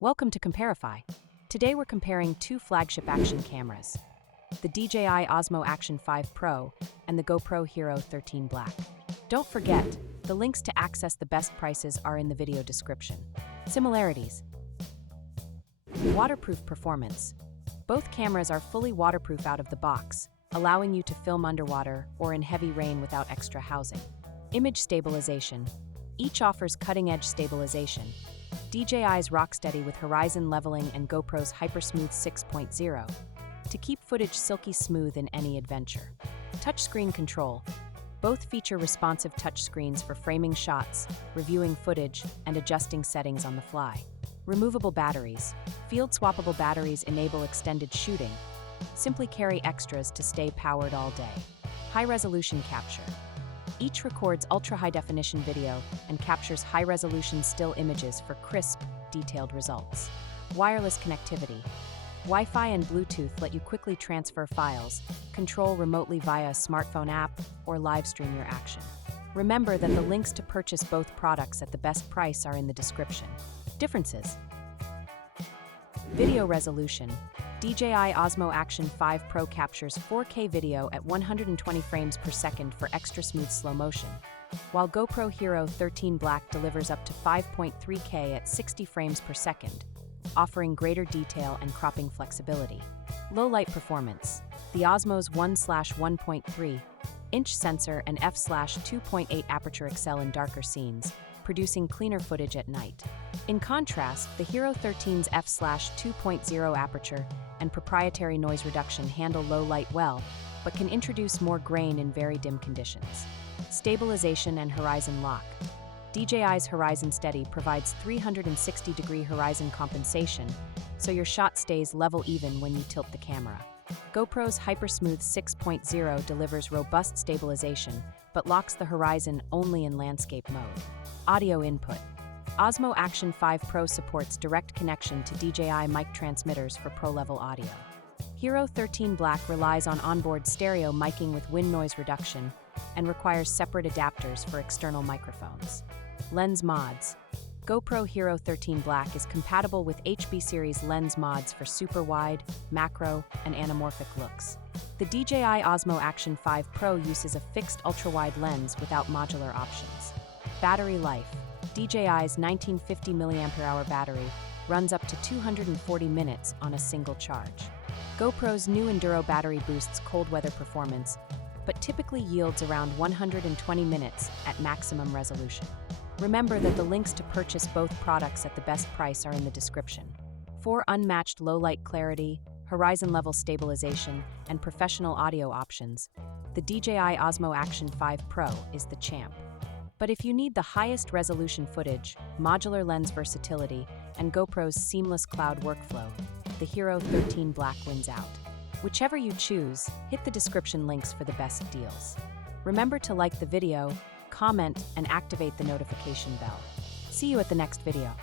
Welcome to Compariffy. Today we're comparing two flagship action cameras, the Dji Osmo Action 5 Pro and the Gopro Hero 13 Black. Don't forget, the links to access the best prices are in the video description. Similarities. Waterproof performance. Both cameras are fully waterproof out of the box, allowing you to film underwater or in heavy rain without extra housing. Image stabilization. Each offers cutting-edge stabilization. DJI's Rocksteady with horizon leveling and GoPro's Hypersmooth 6.0 to keep footage silky smooth in any adventure. Touchscreen control. Both feature responsive touchscreens for framing shots, reviewing footage, and adjusting settings on the fly. Removable batteries. Field-swappable batteries enable extended shooting. Simply carry extras to stay powered all day. High-resolution capture. Each records ultra-high-definition video and captures high-resolution still images for crisp, detailed results. Wireless connectivity. Wi-Fi and Bluetooth let you quickly transfer files, control remotely via a smartphone app, or live stream your action. Remember that the links to purchase both products at the best price are in the description. Differences. Video resolution. Dji Osmo Action 5 Pro captures 4K video at 120 frames per second for extra smooth slow motion, while GoPro Hero 13 Black delivers up to 5.3K at 60 frames per second, offering greater detail and cropping flexibility. Low light performance. The Osmo's 1/1.3-inch sensor and f/2.8 aperture excel in darker scenes, producing cleaner footage at night. In contrast, the Hero 13's f/2.0 aperture and proprietary noise reduction handle low light well, but can introduce more grain in very dim conditions. Stabilization and horizon lock. DJI's Horizon Steady provides 360-degree horizon compensation, so your shot stays level even when you tilt the camera. GoPro's Hypersmooth 6.0 delivers robust stabilization, but locks the horizon only in landscape mode. Audio input. Osmo Action 5 Pro supports direct connection to DJI mic transmitters for pro-level audio. Hero 13 Black relies on onboard stereo miking with wind noise reduction and requires separate adapters for external microphones. Lens mods. GoPro Hero 13 Black is compatible with HB series lens mods for super wide, macro, and anamorphic looks. The DJI Osmo Action 5 Pro uses a fixed ultra-wide lens without modular options. Battery life. DJI's 1950 mAh battery runs up to 240 minutes on a single charge. GoPro's new Enduro battery boosts cold weather performance, but typically yields around 120 minutes at maximum resolution. Remember that the links to purchase both products at the best price are in the description. For unmatched low-light clarity, horizon-level stabilization, and professional audio options, the DJI Osmo Action 5 Pro is the champ. But if you need the highest resolution footage, modular lens versatility, and GoPro's seamless cloud workflow, the Hero 13 Black wins out. Whichever you choose, hit the description links for the best deals. Remember to like the video, comment, and activate the notification bell. See you at the next video.